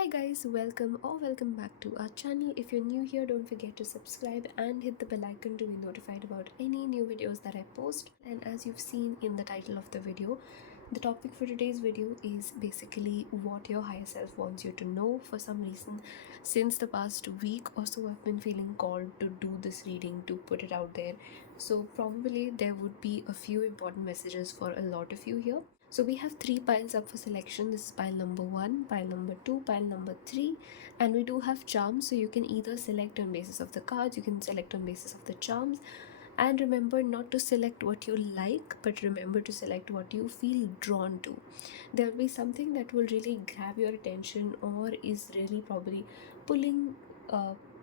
Hi guys, welcome back to our channel. If you're new here, don't forget to subscribe and hit the bell icon to be notified about any new videos that I post. And as you've seen in the title of the video, the topic for today's video is basically what your higher self wants you to know. For some reason, since the past week or so, I've been feeling called to do this reading, to put it out there. So probably there would be a few important messages for a lot of you here. So we have 3 piles up for selection. This is pile number 1, pile number 2, pile number 3, and we do have charms, so you can either select on basis of the cards, you can select on basis of the charms. And remember not to select what you like, but remember to select what you feel drawn to. There will be something that will really grab your attention or is really probably pulling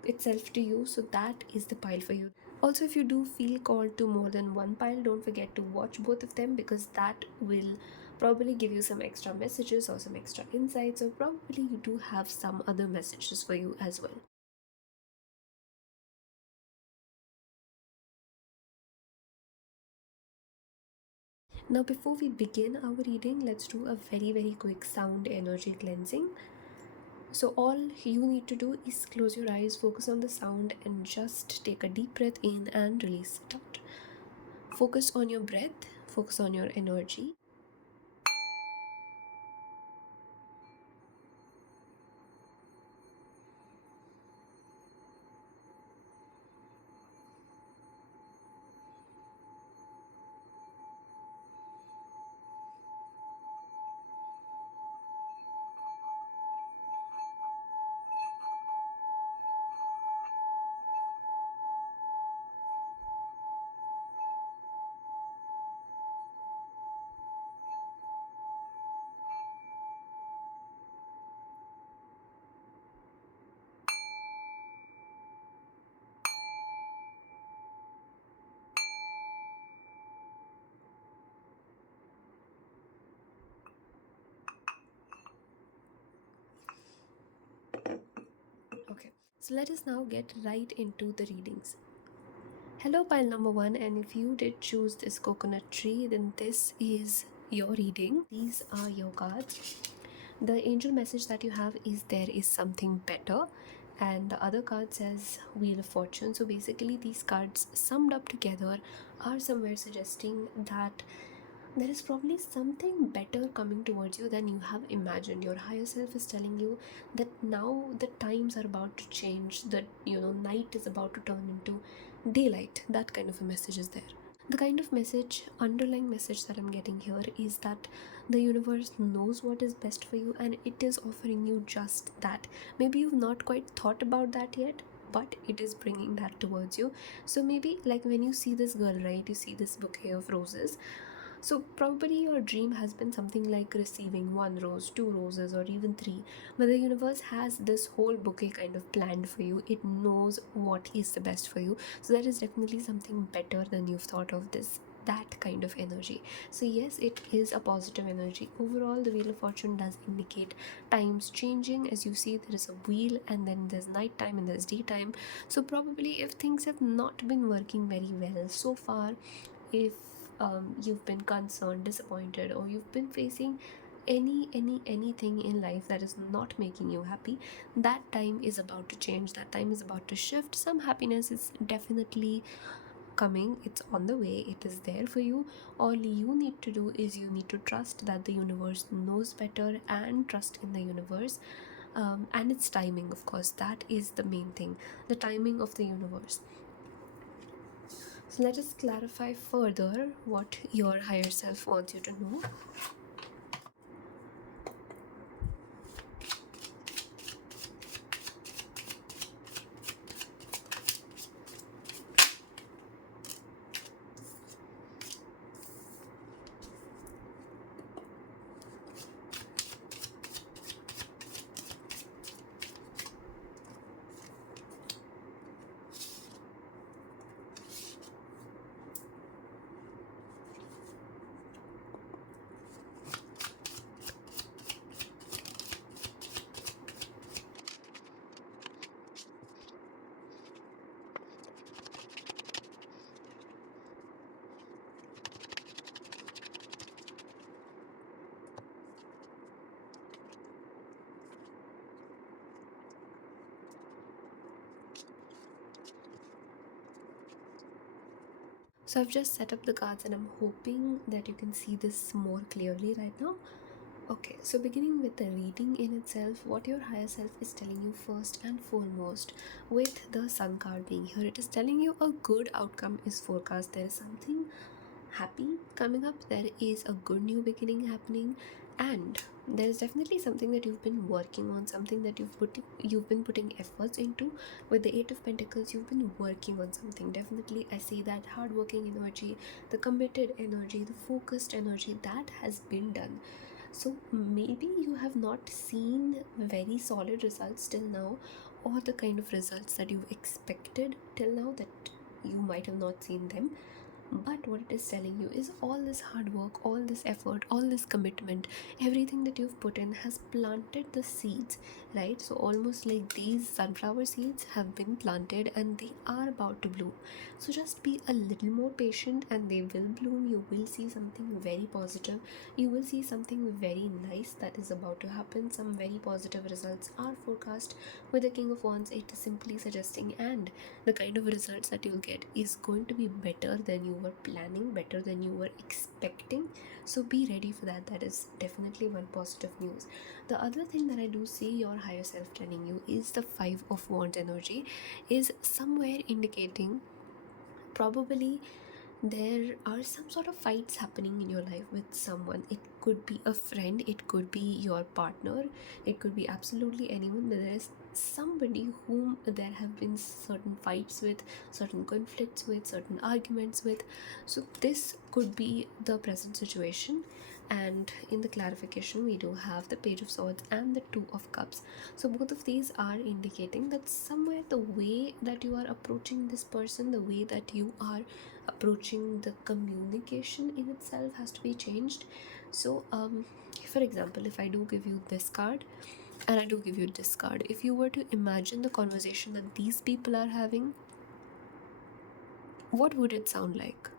itself to you, so that is the pile for you. Also, if you do feel called to more than one pile, don't forget to watch both of them, because that will probably give you some extra messages or some extra insights, or probably you do have some other messages for you as well. Now before we begin our reading, let's do a very quick sound energy cleansing. So all you need to do is close your eyes, focus on the sound, and just take a deep breath in and release it out. Focus on your breath, focus on your energy. Okay, so let us now get right into the readings. Hello, pile number 1, and if you did choose this coconut tree, then this is your reading. These are your cards. The angel message that you have is there is something better, and the other card says Wheel of Fortune. So basically, these cards summed up together are somewhere suggesting that there is probably something better coming towards you than you have imagined. Your higher self is telling you that now the times are about to change, that night is about to turn into daylight. That kind of a message is there. The kind of underlying message that I'm getting here is that the universe knows what is best for you, and it is offering you just that. Maybe you've not quite thought about that yet, but it is bringing that towards you. So maybe like when you see this girl, right, you see this bouquet of roses. So probably your dream has been something like receiving 1 rose, 2 roses, or even 3. But the universe has this whole bouquet kind of planned for you. It knows what is the best for you. So that is definitely something better than you've thought of this. That kind of energy. So yes, it is a positive energy. Overall, the Wheel of Fortune does indicate times changing. As you see, there is a wheel, and then there's nighttime and there's daytime. So probably if things have not been working very well so far, if you've been concerned, disappointed, or you've been facing anything in life that is not making you happy, that time is about to change. That time is about to shift. Some happiness is definitely coming. It's on the way. It is there for you. All you need to do is you need to trust that the universe knows better, and trust in the universe. And its timing, of course, that is the main thing, the timing of the universe. So let us clarify further what your higher self wants you to know. So I've just set up the cards and I'm hoping that you can see this more clearly right now. Okay, so beginning with the reading in itself, what your higher self is telling you first and foremost, with the Sun card being here, it is telling you a good outcome is forecast. There is something happy coming up, there is a good new beginning happening, and there's definitely something that you've been working on, something that you've been putting efforts into. With the Eight of Pentacles, you've been working on something. Definitely I see that hardworking energy, the committed energy, the focused energy that has been done. So maybe you have not seen very solid results till now, or the kind of results that you've expected till now, that you might have not seen them. But what it is telling you is all this hard work, all this effort, all this commitment, everything that you've put in has planted the seeds, right? So almost like these sunflower seeds have been planted and they are about to bloom. So just be a little more patient and they will bloom. You will see something very positive. You will see something very nice that is about to happen. Some very positive results are forecast. With the King of Wands, it is simply suggesting, and the kind of results that you'll get is going to be better than you were planning, better than you were expecting. So be ready for that. That is definitely one positive news. The other thing that I do see your higher self telling you is the Five of Wands energy is somewhere indicating probably there are some sort of fights happening in your life with someone. It could be a friend, it could be your partner, it could be absolutely anyone. There is somebody whom there have been certain fights with, certain conflicts with, certain arguments with. So this could be the present situation. And in the clarification, we do have the Page of Swords and the Two of Cups. So both of these are indicating that somewhere the way that you are approaching this person, the way that you are approaching the communication in itself has to be changed. So for example, if I do give you this card and I do give you this card, if you were to imagine the conversation that these people are having, what would it sound like?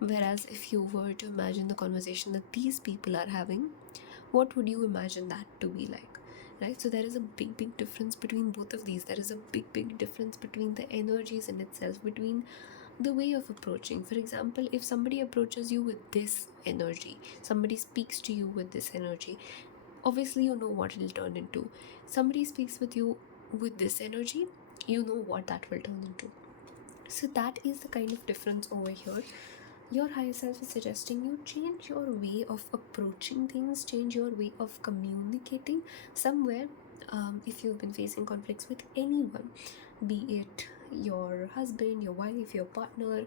Whereas if you were to imagine the conversation that these people are having, what would you imagine that to be like? Right? So there is a big difference between both of these. There is a big difference between the energies in itself, between the way of approaching. For example, if somebody approaches you with this energy, somebody speaks to you with this energy, obviously you know what it'll turn into. Somebody speaks with you with this energy, you know what that will turn into. So that is the kind of difference over here. Your higher self is suggesting you change your way of approaching things, change your way of communicating. Somewhere, if you've been facing conflicts with anyone, be it your husband, your wife, your partner,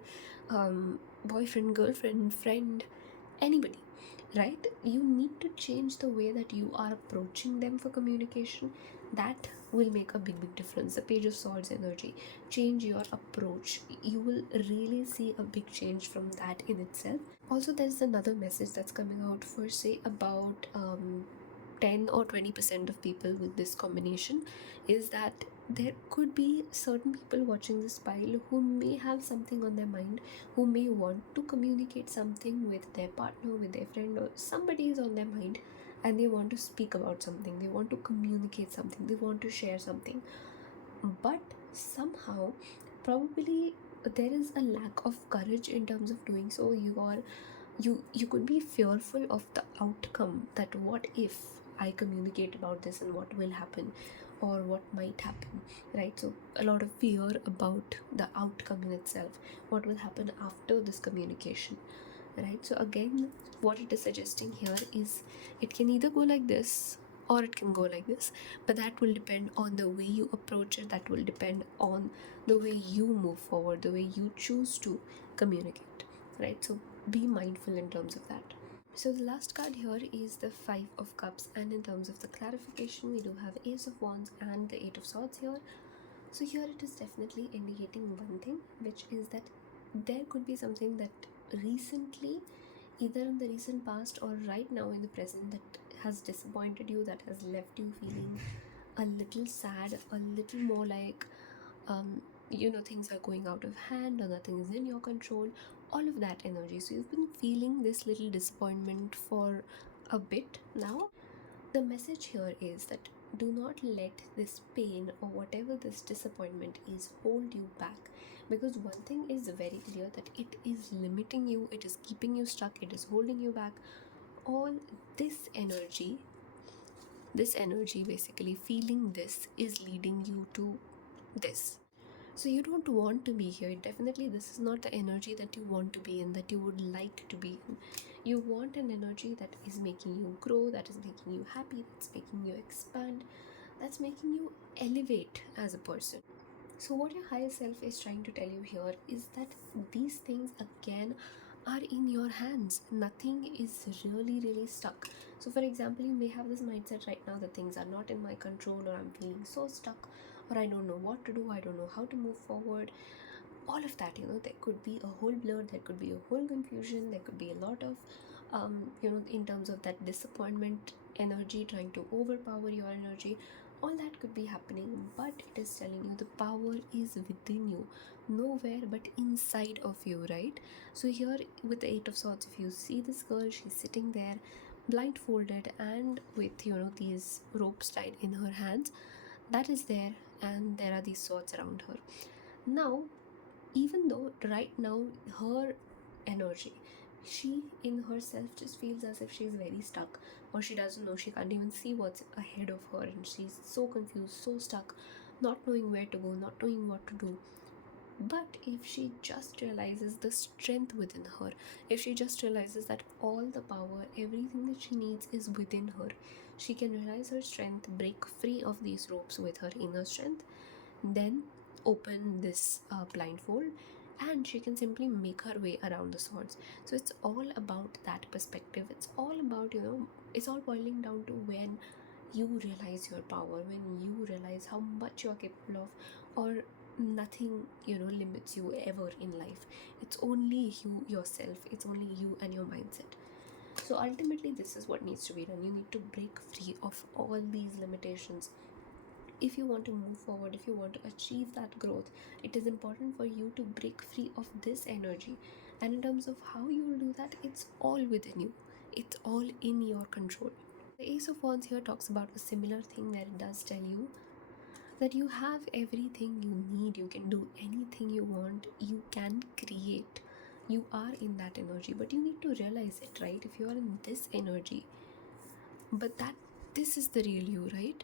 boyfriend, girlfriend, friend, anybody, right? You need to change the way that you are approaching them for communication. That will make a big difference. The Page of Swords energy, change your approach. You will really see a big change from that in itself. Also, there's another message that's coming out for, say, about 10 or 20% of people with this combination, is that there could be certain people watching this pile who may have something on their mind, who may want to communicate something with their partner, with their friend, or somebody is on their mind and they want to speak about something, they want to communicate something, they want to share something. But somehow, probably there is a lack of courage in terms of doing so. You could be fearful of the outcome, that what if I communicate about this and what will happen or what might happen, right? So a lot of fear about the outcome in itself, what will happen after this communication, right? So again, what it is suggesting here is it can either go like this or it can go like this, but that will depend on the way you approach it. That will depend on the way you move forward, the way you choose to communicate, right? So be mindful in terms of that. So the last card here is the Five of Cups, and in terms of the clarification, we do have Ace of Wands and the Eight of Swords here. So here it is definitely indicating one thing, which is that there could be something that recently, either in the recent past or right now in the present, that has disappointed you, that has left you feeling a little sad, a little more like things are going out of hand or nothing is in your control, all of that energy. So you've been feeling this little disappointment for a bit now. The message here is that do not let this pain or whatever this disappointment is hold you back, because one thing is very clear, that it is limiting you, it is keeping you stuck, it is holding you back. All this energy basically, feeling this is leading you to this. So you don't want to be here. Definitely this is not the energy that you want to be in, that you would like to be in. You want an energy that is making you grow, that is making you happy, that's making you expand, that's making you elevate as a person. So what your higher self is trying to tell you here is that these things again are in your hands. Nothing is really stuck. So for example, you may have this mindset right now that things are not in my control, or I'm feeling so stuck, or I don't know what to do, I don't know how to move forward. All of that, there could be a whole blur, there could be a whole confusion, there could be a lot of in terms of that disappointment energy trying to overpower your energy. All that could be happening, but it is telling you the power is within you, nowhere but inside of you, right? So here with the Eight of Swords, if you see this girl, she's sitting there blindfolded and with these ropes tied in her hands. That is there, and there are these swords around her. Now, even though right now her energy, she in herself just feels as if she's very stuck, or she doesn't know, she can't even see what's ahead of her, and she's so confused, so stuck, not knowing where to go, not knowing what to do. But if she just realizes the strength within her, if she just realizes that all the power, everything that she needs is within her, she can realize her strength, break free of these ropes with her inner strength, then open this blindfold, and she can simply make her way around the swords. So it's all about that perspective. It's all about, it's all boiling down to when you realize your power, when you realize how much you're capable of, or nothing limits you ever in life. It's only you yourself, it's only you and your mindset. So ultimately this is what needs to be done. You need to break free of all these limitations. If you want to move forward, if you want to achieve that growth, it is important for you to break free of this energy. And in terms of how you will do that, it's all within you, it's all in your control. The Ace of Wands here talks about a similar thing, where it does tell you that you have everything you need, you can do anything you want, you can create, you are in that energy. But you need to realize it, right? If you are in this energy, but that this is the real you, right?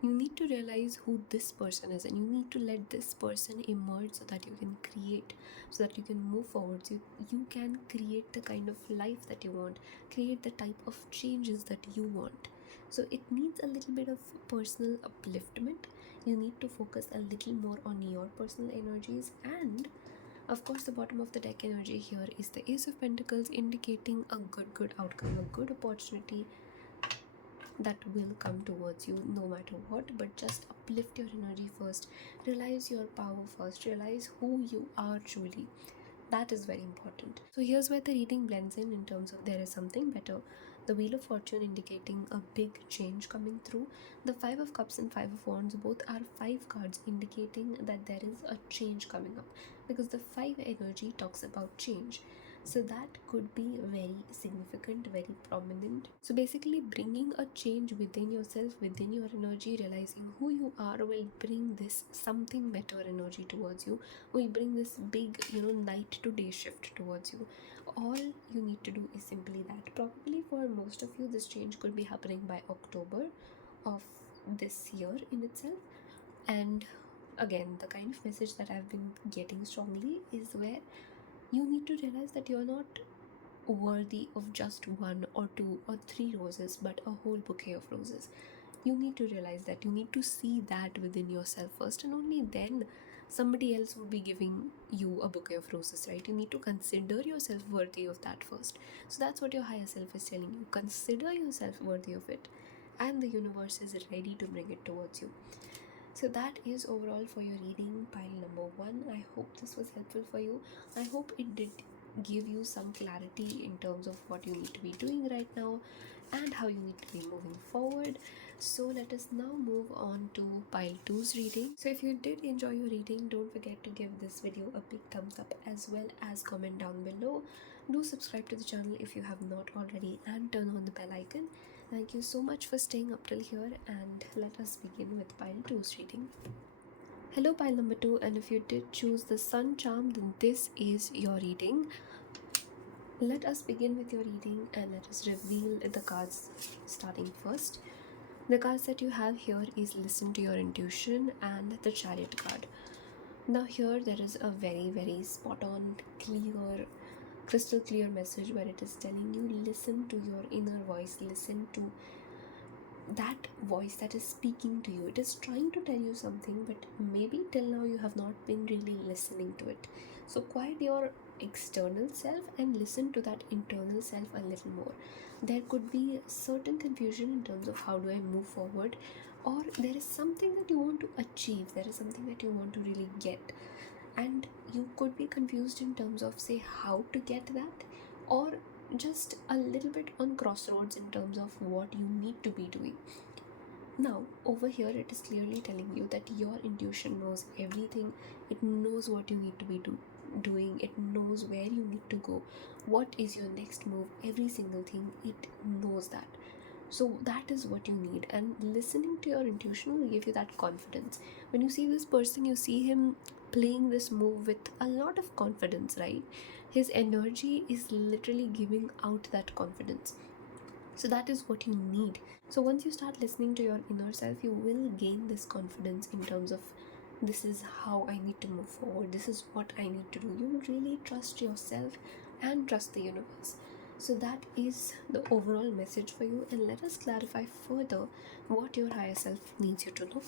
You need to realize who this person is, and you need to let this person emerge so that you can create, so that you can move forward, so you can create the kind of life that you want, create the type of changes that you want. So it needs a little bit of personal upliftment. You need to focus a little more on your personal energies. And of course, the bottom of the deck energy here is the Ace of Pentacles, indicating a good outcome, a good opportunity that will come towards you no matter what. But just uplift your energy first, realize your power first, realize who you are truly. That is very important. So here's where the reading blends in terms of there is something better. The Wheel of Fortune indicating a big change coming through. The Five of Cups and Five of Wands both are 5 cards indicating that there is a change coming up, because the 5 energy talks about change. So that could be very significant, very prominent. So basically bringing a change within yourself, within your energy, realizing who you are will bring this something better energy towards you, will bring this big night to day shift towards you. All you need to do is simply that. Probably for most of you, this change could be happening by October of this year in itself. And again, the kind of message that I've been getting strongly is where you need to realize that you're not worthy of just 1 or 2 or 3 roses, but a whole bouquet of roses. You need to realize that. You need to see that within yourself first, and only then somebody else will be giving you a bouquet of roses, right? You need to consider yourself worthy of that first. So that's what your higher self is telling you. Consider yourself worthy of it, and the universe is ready to bring it towards you. So that is overall for your reading, pile number 1. I hope this was helpful for you. I hope it did give you some clarity in terms of what you need to be doing right now and how you need to be moving forward. So let us now move on to pile 2's reading. So if you did enjoy your reading, don't forget to give this video a big thumbs up, as well as comment down below. Do subscribe to the channel if you have not already, and turn on the bell icon. Thank you so much for staying up till here, and let us begin with pile 2's reading. Hello pile number 2, and if you did choose the Sun charm, then this is your reading. Let us begin with your reading and let us reveal the cards starting first. The cards that you have here is Listen to Your Intuition and the Chariot card. Now here there is a very spot on, clear, crystal clear message where it is telling you listen to your inner voice, listen to that voice that is speaking to you. It is trying to tell you something, but maybe till now you have not been really listening to it. So quiet your external self and listen to that internal self a little more. There could be certain confusion in terms of how do I move forward, or there is something that you want to achieve, there is something that you want to really get, and you could be confused in terms of say how to get that, or just a little bit on crossroads in terms of what you need to be doing. Now over here it is clearly telling you that your intuition knows everything. It knows what you need to be doing. It knows where you need to go, what is your next move, every single thing. It knows that. So that is what you need, and listening to your intuition will give you that confidence. When you see this person, you see him playing this move with a lot of confidence, right? His energy is literally giving out that confidence. So that is what you need. So once you start listening to your inner self, you will gain this confidence in terms of this is how I need to move forward, this is what I need to do. You will really trust yourself and trust the universe. So that is the overall message for you, and let us clarify further what your higher self needs you to know.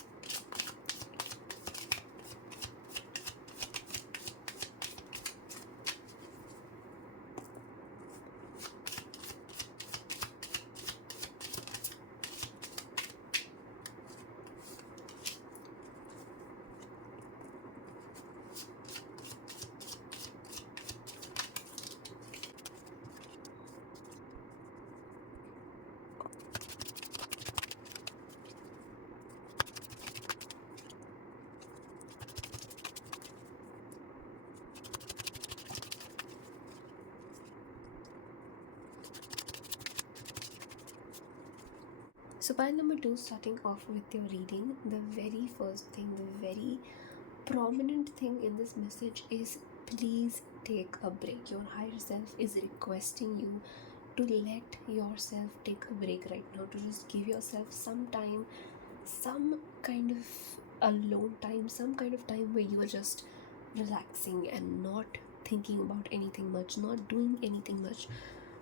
So pile number 2, starting off with your reading, the very first thing, the very prominent thing in this message is please take a break. Your higher self is requesting you to let yourself take a break right now, to just give yourself some time, some kind of alone time, some kind of time where you are just relaxing and not thinking about anything much, not doing anything much.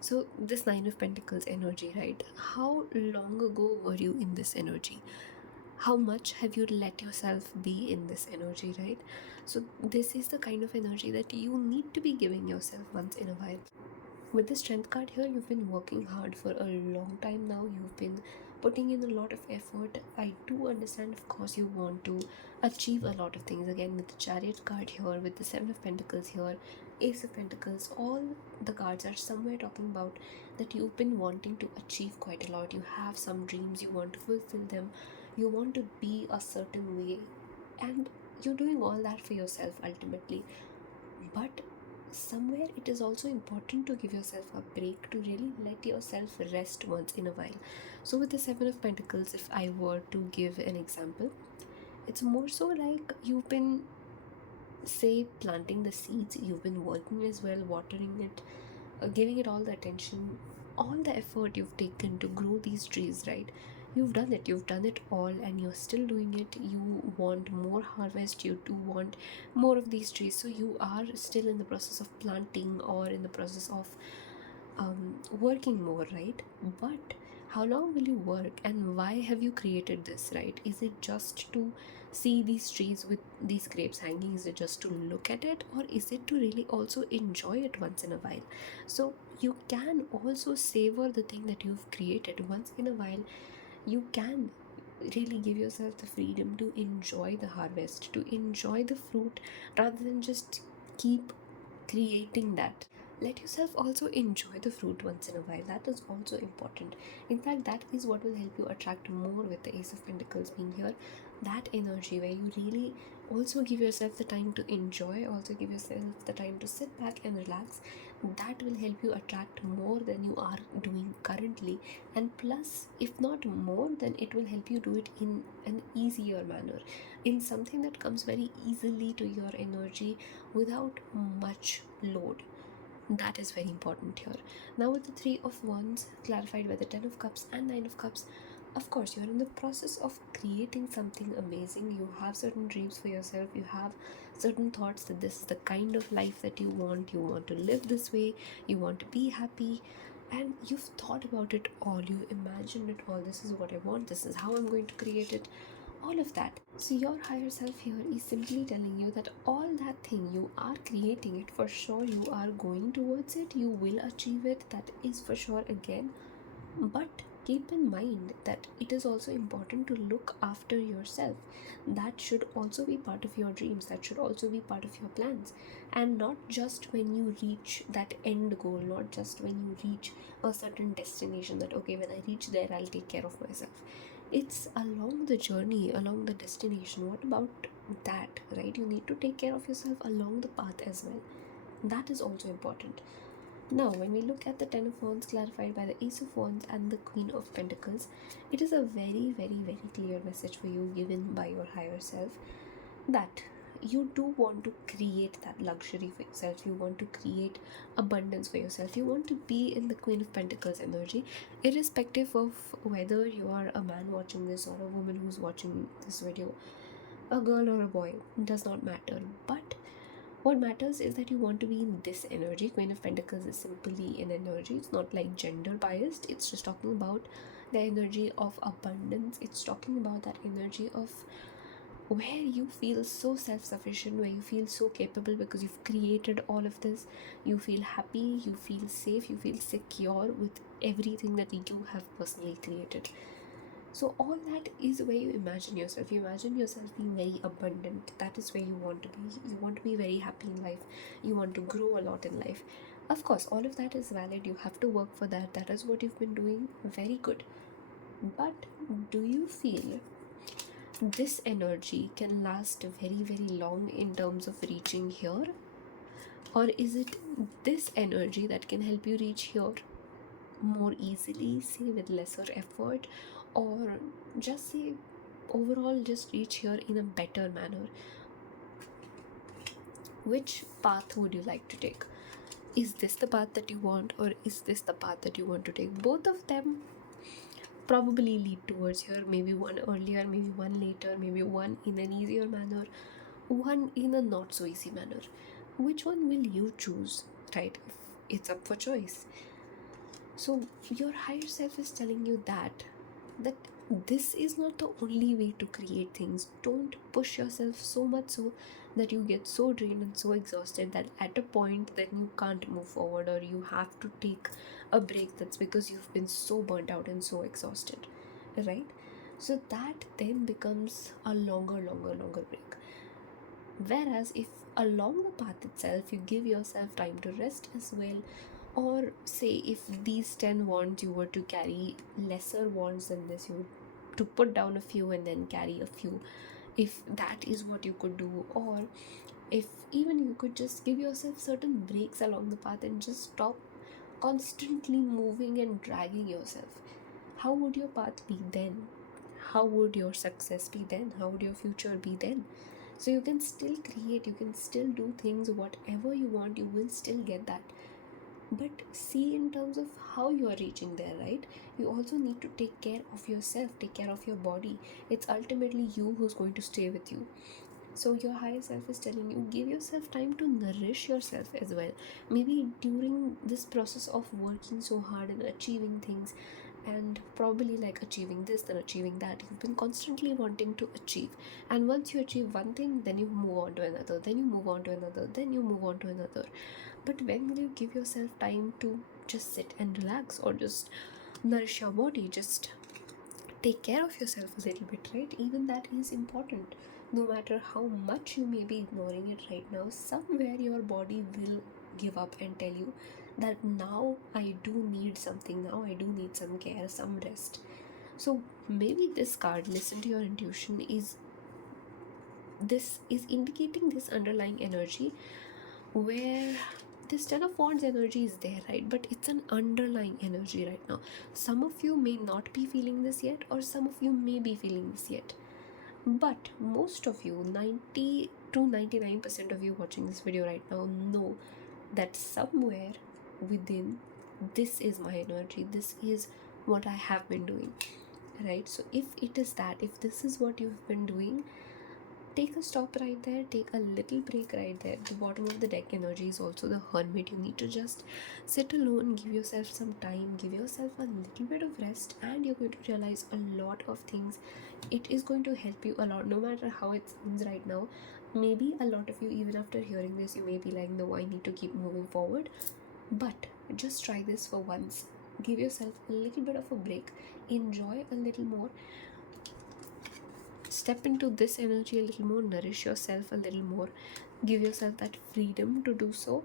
So this Nine of Pentacles energy, right? How long ago were you in this energy? How much have you let yourself be in this energy, right? So this is the kind of energy that you need to be giving yourself once in a while. With the Strength card here, you've been working hard for a long time now. You've been putting in a lot of effort. I do understand, of course, you want to achieve a lot of things. Again, with the Chariot card here, with the Seven of Pentacles here, Ace of Pentacles, all the cards are somewhere talking about that you've been wanting to achieve quite a lot. You have some dreams, you want to fulfill them, you want to be a certain way, and you're doing all that for yourself ultimately. But somewhere it is also important to give yourself a break, to really let yourself rest once in a while. So with the Seven of Pentacles, if I were to give an example, it's more so like you've been, say, planting the seeds, you've been working as well, watering it, giving it all the attention, all the effort you've taken to grow these trees, right? You've done it all, and you're still doing it. You want more harvest, you do want more of these trees, so you are still in the process of planting or in the process of working more, right? But how long will you work, and why have you created this, right? Is it just to see these trees with these grapes hanging? Is it just to look at it, or is it to really also enjoy it once in a while? So you can also savor the thing that you've created once in a while. You can really give yourself the freedom to enjoy the harvest, to enjoy the fruit, rather than just keep creating that. Let yourself also enjoy the fruit once in a while. That is also important. In fact, that is what will help you attract more with the Ace of Pentacles being here. That energy where you really also give yourself the time to enjoy, also give yourself the time to sit back and relax. that will help you attract more than you are doing currently. And plus, if not more, then it will help you do it in an easier manner, in something that comes very easily to your energy without much load. That is very important here. Now with the Three of Wands clarified by the Ten of Cups and Nine of Cups, of course you're in the process of creating something amazing. You have certain dreams for yourself, you have certain thoughts that this is the kind of life that you want to live this way, you want to be happy, and you've thought about it all, you imagined it all. This is what I want, this is how I'm going to create it, all of that. So your higher self here is simply telling you that all that thing, you are creating it for sure, you are going towards it, you will achieve it, that is for sure again. But keep in mind that it is also important to look after yourself. That should also be part of your dreams, that should also be part of your plans, and not just when you reach that end goal, not just when you reach a certain destination, that okay, when I reach there I'll take care of myself. It's along the journey, along the destination. What about that, right? You need to take care of yourself along the path as well. That is also important. Now, when we look at the Ten of Wands clarified by the Ace of Wands and the Queen of Pentacles, it is a very, very, very clear message for you given by your higher self that you do want to create that luxury for yourself, you want to create abundance for yourself, you want to be in the Queen of Pentacles energy, irrespective of whether you are a man watching this or a woman who's watching this video, a girl or a boy, does not matter. But what matters is that you want to be in this energy. Queen of Pentacles is simply an energy, it's not like gender biased, it's just talking about the energy of abundance, it's talking about that energy of where you feel so self-sufficient, where you feel so capable because you've created all of this, you feel happy, you feel safe, you feel secure with everything that you have personally created. So all that is where you imagine yourself. You imagine yourself being very abundant. That is where you want to be. You want to be very happy in life. You want to grow a lot in life. Of course, all of that is valid. You have to work for that. That is what you've been doing. Very good. But do you feel this energy can last very, very long in terms of reaching here? Or is it this energy that can help you reach here more easily, say with lesser effort, or just say overall just reach here in a better manner? Which path would you like to take? Is this the path that you want, or is this the path that you want to take? Both of them probably lead towards here, maybe one earlier, maybe one later, maybe one in an easier manner, one in a not so easy manner. Which one will you choose, right? It's up for choice. So your higher self is telling you that this is not the only way to create things. Don't push yourself so much so that you get so drained and so exhausted that at a point then you can't move forward, or you have to take a break. That's because you've been so burnt out and so exhausted, right? So that then becomes a longer break. Whereas if along the path itself you give yourself time to rest as well, or say if these 10 wands you were to carry lesser wands than this, you to put down a few and then carry a few, if that is what you could do, or if even you could just give yourself certain breaks along the path and just stop constantly moving and dragging yourself, how would your path be then? How would your success be then? How would your future be then? So you can still create, you can still do things, whatever you want, you will still get that. But see in terms of how you are reaching there, right? You also need to take care of yourself, take care of your body. It's ultimately you who's going to stay with you. So your higher self is telling you, give yourself time to nourish yourself as well. Maybe during this process of working so hard and achieving things, and probably like achieving this, then achieving that, you've been constantly wanting to achieve. And once you achieve one thing, then you move on to another, then you move on to another, then you move on to another. But when will you give yourself time to just sit and relax, or just nourish your body, just take care of yourself a little bit, right? Even that is important. No matter how much you may be ignoring it right now, somewhere your body will give up and tell you that now I do need something, now I do need some care, some rest. So maybe this card, listen to your intuition, is indicating this underlying energy where this Ten of Wands energy is there, right? But it's an underlying energy right now. Some of you may not be feeling this yet, or some of you may be feeling this yet. But most of you, 90 to 99% of you watching this video right now, know that somewhere within, this is my energy, this is what I have been doing, right? So if it is that, if this is what you've been doing, take a stop right there, take a little break right there. The bottom of the deck energy is also the Hermit. You need to just sit alone, give yourself some time, give yourself a little bit of rest, and you're going to realize a lot of things. It is going to help you a lot, no matter how it sounds right now. Maybe a lot of you, even after hearing this, you may be like, no, I need to keep moving forward. But just try this for once. Give yourself a little bit of a break, enjoy a little more, step into this energy a little more, nourish yourself a little more, give yourself that freedom to do so,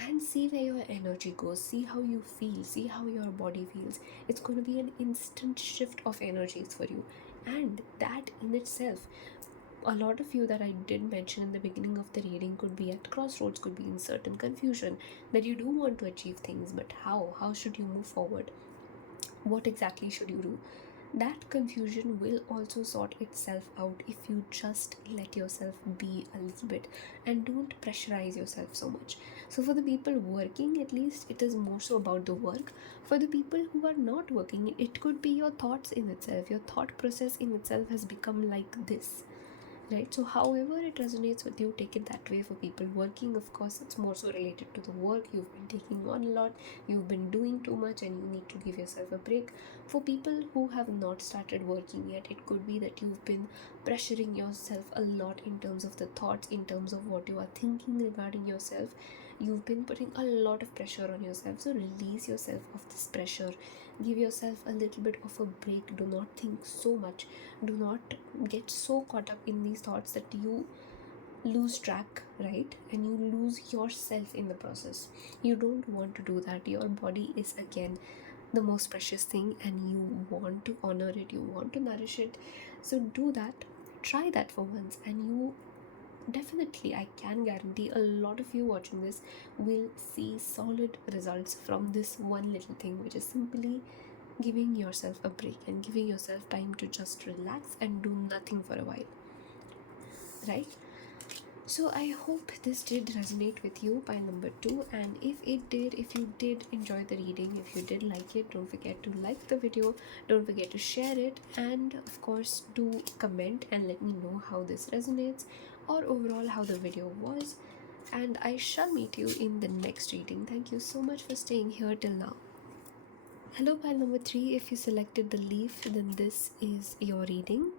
and see where your energy goes, see how you feel, see how your body feels. It's going to be an instant shift of energies for you, and that in itself, a lot of you that I did mention in the beginning of the reading could be at crossroads, could be in certain confusion, that you do want to achieve things, but how should you move forward, what exactly should you do? That confusion will also sort itself out if you just let yourself be a little bit and don't pressurize yourself so much. So for the people working, at least it is more so about the work. For the people who are not working, it could be your thoughts in itself. Your thought process in itself has become like this, right? So however it resonates with you, take it that way. For people working, of course, it's more so related to the work. You've been taking on a lot, you've been doing too much, and you need to give yourself a break. For people who have not started working yet, it could be that you've been pressuring yourself a lot in terms of the thoughts, in terms of what you are thinking regarding yourself. You've been putting a lot of pressure on yourself, so release yourself of this pressure. Give yourself a little bit of a break. Do not think so much, do not get so caught up in these thoughts that you lose track, right? And you lose yourself in the process. You don't want to do that. Your body is again the most precious thing, and you want to honor it, you want to nourish it. So do that, try that for once, and you definitely, I can guarantee, a lot of you watching this will see solid results from this one little thing, which is simply giving yourself a break and giving yourself time to just relax and do nothing for a while, right? So I hope this did resonate with you, pile number 2, and if it did, if you did enjoy the reading, if you did like it, don't forget to like the video, don't forget to share it, and of course do comment and let me know how this resonates, or overall how the video was, and I shall meet you in the next reading. Thank you so much for staying here till now. Hello, pile number 3. If you selected the leaf, then this is your reading.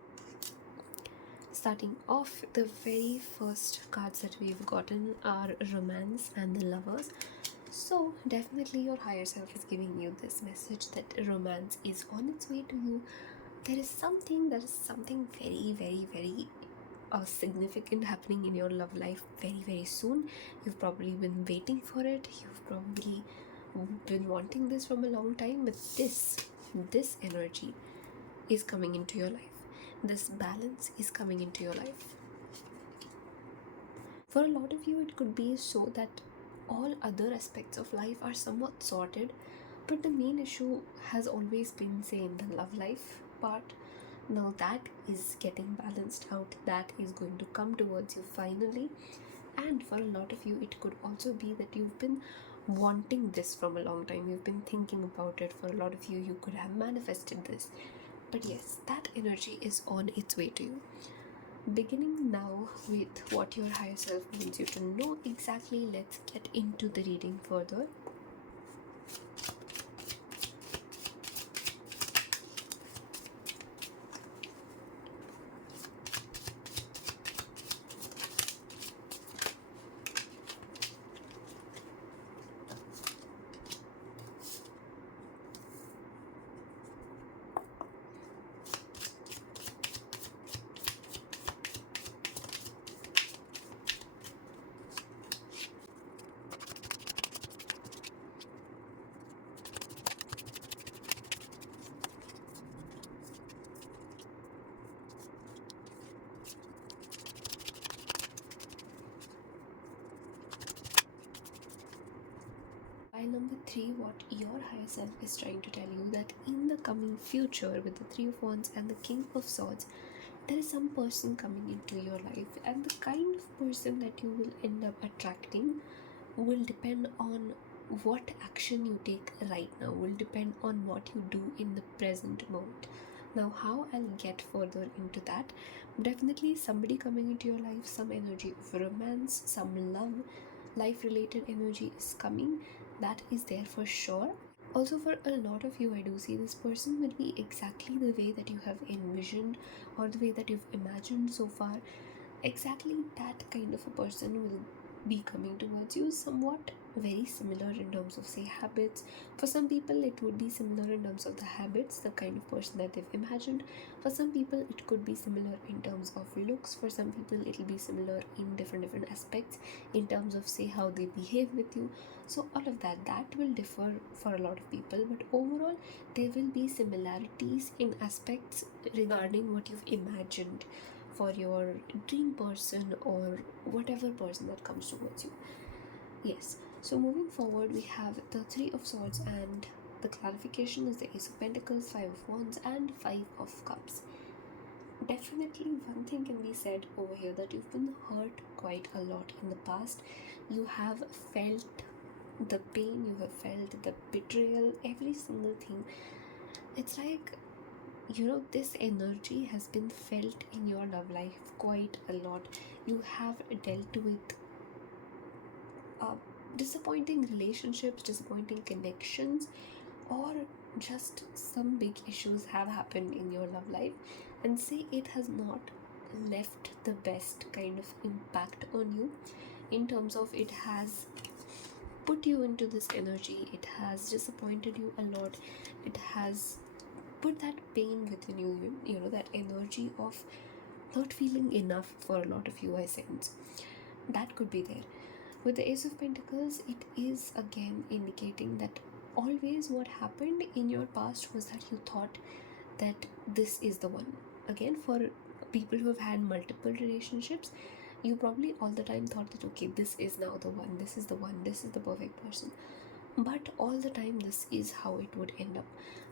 Starting off, the very first cards that we've gotten are Romance and the Lovers. So definitely your higher self is giving you this message that romance is on its way to you. There is something very, very, very significant happening in your love life very, very soon. You've probably been waiting for it. You've probably been wanting this from a long time, but this energy is coming into your life. This balance is coming into your life. For a lot of you, it could be so that all other aspects of life are somewhat sorted, but the main issue has always been, say, in the love life part. Now that is getting balanced out, that is going to come towards you finally. And for a lot of you, it could also be that you've been wanting this from a long time. You've been thinking about it. For a lot of you, you could have manifested this. But yes, that energy is on its way to you. Beginning now with what your higher self wants you to know exactly, let's get into the reading further. 3, what your higher self is trying to tell you, that in the coming future with the 3 of Wands and the King of Swords, there is some person coming into your life, and the kind of person that you will end up attracting will depend on what action you take right now, will depend on what you do in the present moment. Now, how I'll get further into that, definitely somebody coming into your life, some energy of romance, some love, life related energy is coming. That is there for sure. Also, for a lot of you, I do see this person will be exactly the way that you have envisioned or the way that you've imagined so far. Exactly that kind of a person will be coming towards you, somewhat very similar in terms of, say, habits. For some people it would be similar in terms of the habits, the kind of person that they've imagined. For some people it could be similar in terms of looks. For some people it'll be similar in different aspects in terms of, say, how they behave with you. So all of that will differ for a lot of people, but overall there will be similarities in aspects regarding what you've imagined for your dream person or whatever person that comes towards you. Yes, so moving forward, we have the 3 of Swords, and the clarification is the Ace of Pentacles, 5 of Wands, and 5 of Cups. Definitely one thing can be said over here, that you've been hurt quite a lot in the past. You have felt the pain, you have felt the betrayal, every single thing. It's like, this energy has been felt in your love life quite a lot. You have dealt with disappointing relationships, disappointing connections, or just some big issues have happened in your love life, and say it has not left the best kind of impact on you, in terms of it has put you into this energy, it has disappointed you a lot, it has put that pain within you, that energy of not feeling enough for a lot of you, I sense. That could be there. With the Ace of Pentacles, it is again indicating that always what happened in your past was that you thought that this is the one. Again, for people who have had multiple relationships, you probably all the time thought that, okay, this is now the one, this is the one, this is the perfect person. But all the time this is how it would end up.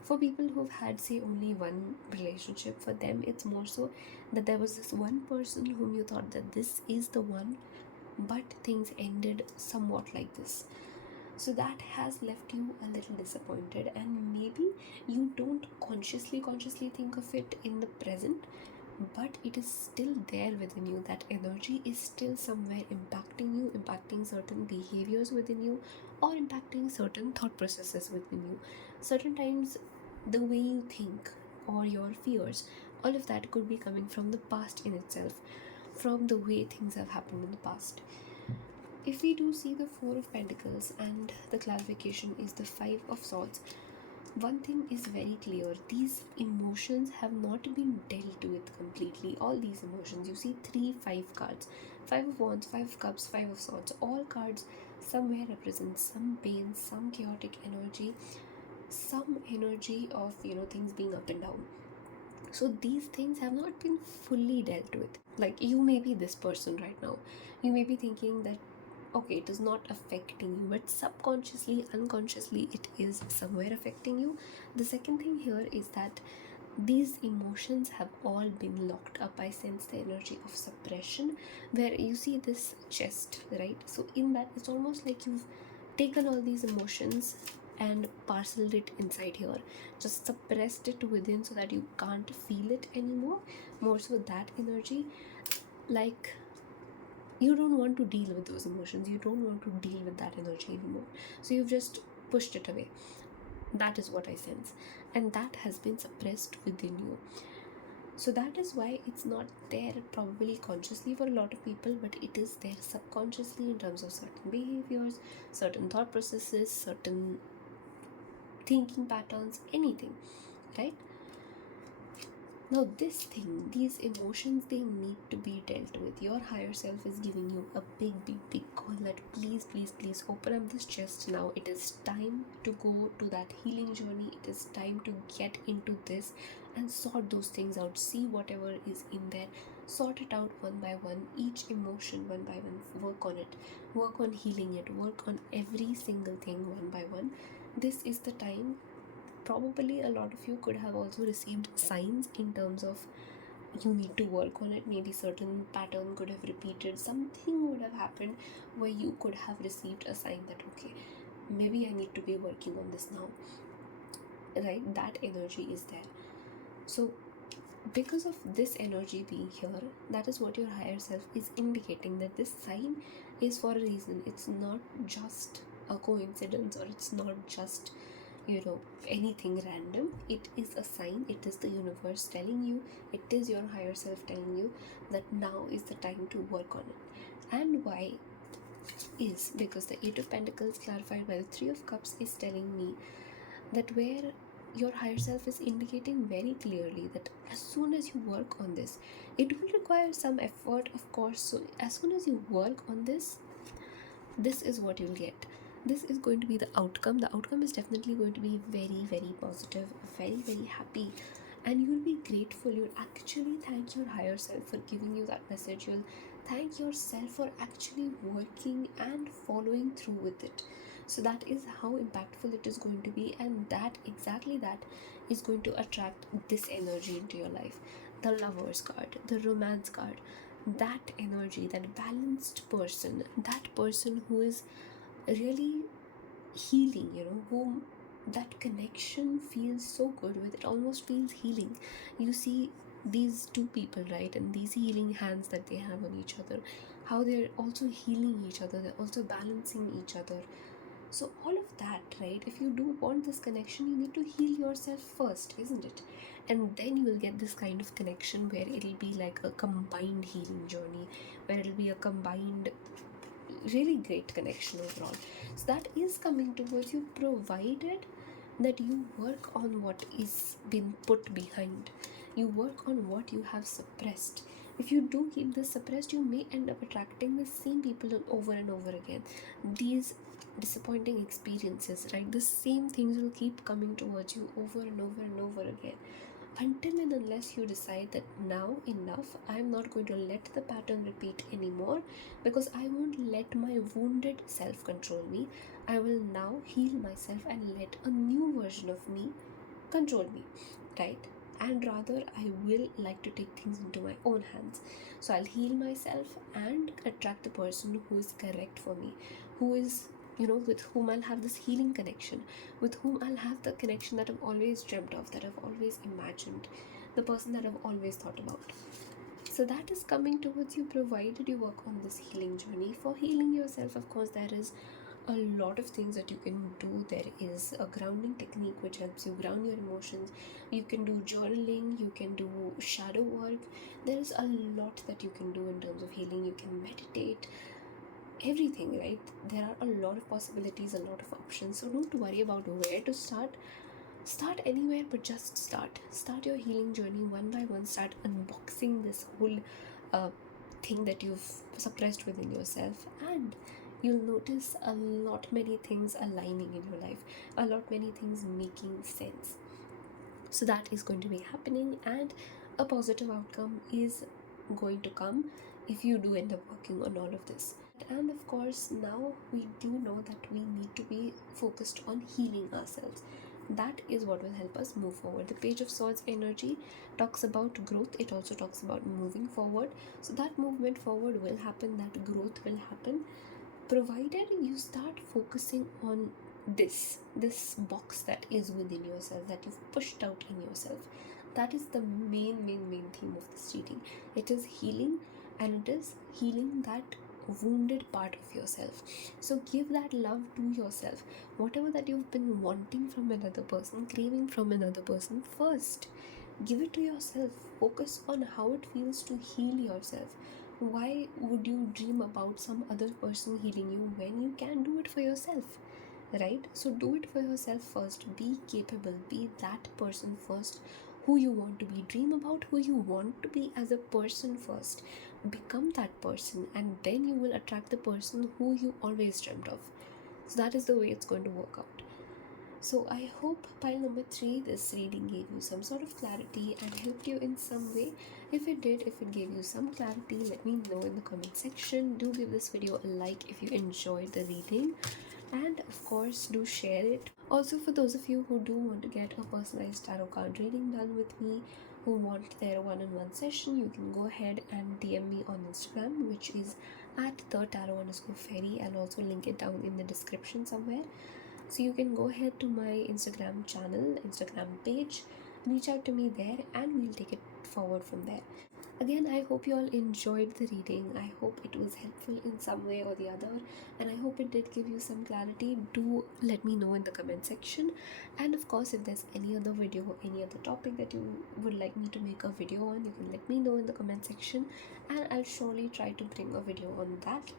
For people who've had, say, only one relationship, for them it's more so that there was this one person whom you thought that this is the one, but things ended somewhat like this. So that has left you a little disappointed, and maybe you don't consciously think of it in the present, but it is still there within you. That energy is still somewhere impacting you, impacting certain behaviors within you, or impacting certain thought processes within you. Certain times the way you think or your fears, all of that could be coming from the past in itself, from the way things have happened in the past. If we do see the 4 of Pentacles and the clarification is the 5 of Swords, one thing is very clear: these emotions have not been dealt with completely. All these emotions, you see 3-5 cards, 5 of Wands, 5 of Cups, 5 of Swords, all cards somewhere represent some pain, some chaotic energy, some energy of things being up and down. So these things have not been fully dealt with. Like, you may be this person right now, you may be thinking that, okay, it is not affecting you, but subconsciously, unconsciously, it is somewhere affecting you. The second thing here is that these emotions have all been locked up. I sense the energy of suppression, where you see this chest, right? So in that, it's almost like you've taken all these emotions and parceled it inside here, just suppressed it within so that you can't feel it anymore. More so that energy, like, you don't want to deal with those emotions, you don't want to deal with that energy anymore, so you've just pushed it away. That is what I sense, and that has been suppressed within you. So that is why it's not there probably consciously for a lot of people, but it is there subconsciously in terms of certain behaviors, certain thought processes, certain thinking patterns, anything, right? Now this thing, these emotions, they need to be dealt with. Your higher self is giving you a big call that please open up this chest now. It is time to go to that healing journey. It is time to get into this and sort those things out. See whatever is in there, sort it out one by one, each emotion one by one. Work on it, work on healing it, work on every single thing one by one. This is the time. Probably a lot of you could have also received signs in terms of you need to work on it. Maybe certain pattern could have repeated, something would have happened where you could have received a sign that okay, maybe I need to be working on this now, right? That energy is there. So because of this energy being here, that is what your higher self is indicating, that this sign is for a reason. It's not just a coincidence, or it's not just anything random. It is a sign. It is the universe telling you, it is your higher self telling you that now is the time to work on it. And why is because the 8 of Pentacles clarified by the 3 of Cups is telling me that where your higher self is indicating very clearly that as soon as you work on this, it will require some effort, of course. So as soon as you work on this, this is what you'll get. This is going to be the outcome. The outcome is definitely going to be very positive, very happy, and you'll be grateful. You'll actually thank your higher self for giving you that message. You'll thank yourself for actually working and following through with it. So that is how impactful it is going to be, and that exactly that is going to attract this energy into your life. The Lovers card, the Romance card, that energy, that balanced person, that person who is really healing, whom that connection feels so good with, it almost feels healing. You see these two people, right, and these healing hands that they have on each other, how they're also healing each other, they're also balancing each other. So all of that, right, if you do want this connection, you need to heal yourself first, isn't it? And then you will get this kind of connection where it'll be like a combined healing journey, where it'll be a combined really great connection overall. So that is coming towards you, provided that you work on what is been put behind, you work on what you have suppressed. If you do keep this suppressed, you may end up attracting the same people over and over again. These disappointing experiences, right, the same things will keep coming towards you over and over and over again, until and unless you decide that now enough, I'm not going to let the pattern repeat anymore, because I won't let my wounded self control me. I will now heal myself and let a new version of me control me, right? And rather, I will like to take things into my own hands. So I'll heal myself and attract the person who is correct for me, who is, with whom I'll have this healing connection, with whom I'll have the connection that I've always dreamt of, that I've always imagined, the person that I've always thought about. So that is coming towards you, provided you work on this healing journey. For healing yourself, of course, there is a lot of things that you can do. There is a grounding technique which helps you ground your emotions. You can do journaling, you can do shadow work. There is a lot that you can do in terms of healing. You can meditate, everything, right? There are a lot of possibilities, a lot of options. So don't worry about where to start. Start anywhere, but just start your healing journey one by one. Start unboxing this whole thing that you've suppressed within yourself, and you'll notice a lot many things aligning in your life, a lot many things making sense. So that is going to be happening, and a positive outcome is going to come if you do end up working on all of this. And of course, now we do know that we need to be focused on healing ourselves. That is what will help us move forward. The Page of Swords energy talks about growth. It also talks about moving forward. So that movement forward will happen, that growth will happen, provided you start focusing on this box that is within yourself, that you've pushed out in yourself. That is the main theme of this reading. It is healing, and it is healing that wounded part of yourself. So give that love to yourself. Whatever that you've been wanting from another person, craving from another person, first give it to yourself. Focus on how it feels to heal yourself. Why would you dream about some other person healing you when you can do it for yourself, right? So do it for yourself first. Be capable, be that person first who you want to be. Dream about who you want to be as a person first. Become that person, and then you will attract the person who you always dreamt of. So that is the way it's going to work out. So I hope pile number 3, this reading gave you some sort of clarity and helped you in some way. If it did, if it gave you some clarity, let me know in the comment section. Do give this video a like if you enjoyed the reading, and of course do share it. Also, for those of you who do want to get a personalized tarot card reading done with me, who want their one-on-one session, you can go ahead and DM me on Instagram, which is at TheTarot_Fairy. I'll also link it down in the description somewhere. So you can go ahead to my Instagram channel, Instagram page, reach out to me there, and we'll take it forward from there. Again, I hope you all enjoyed the reading. I hope it was helpful in some way or the other, and I hope it did give you some clarity. Do let me know in the comment section. And of course, if there's any other video or any other topic that you would like me to make a video on, you can let me know in the comment section, and I'll surely try to bring a video on that.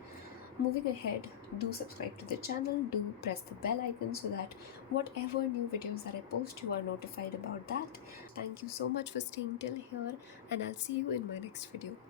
Moving ahead, do subscribe to the channel, do press the bell icon so that whatever new videos that I post, you are notified about that. Thank you so much for staying till here, and I'll see you in my next video.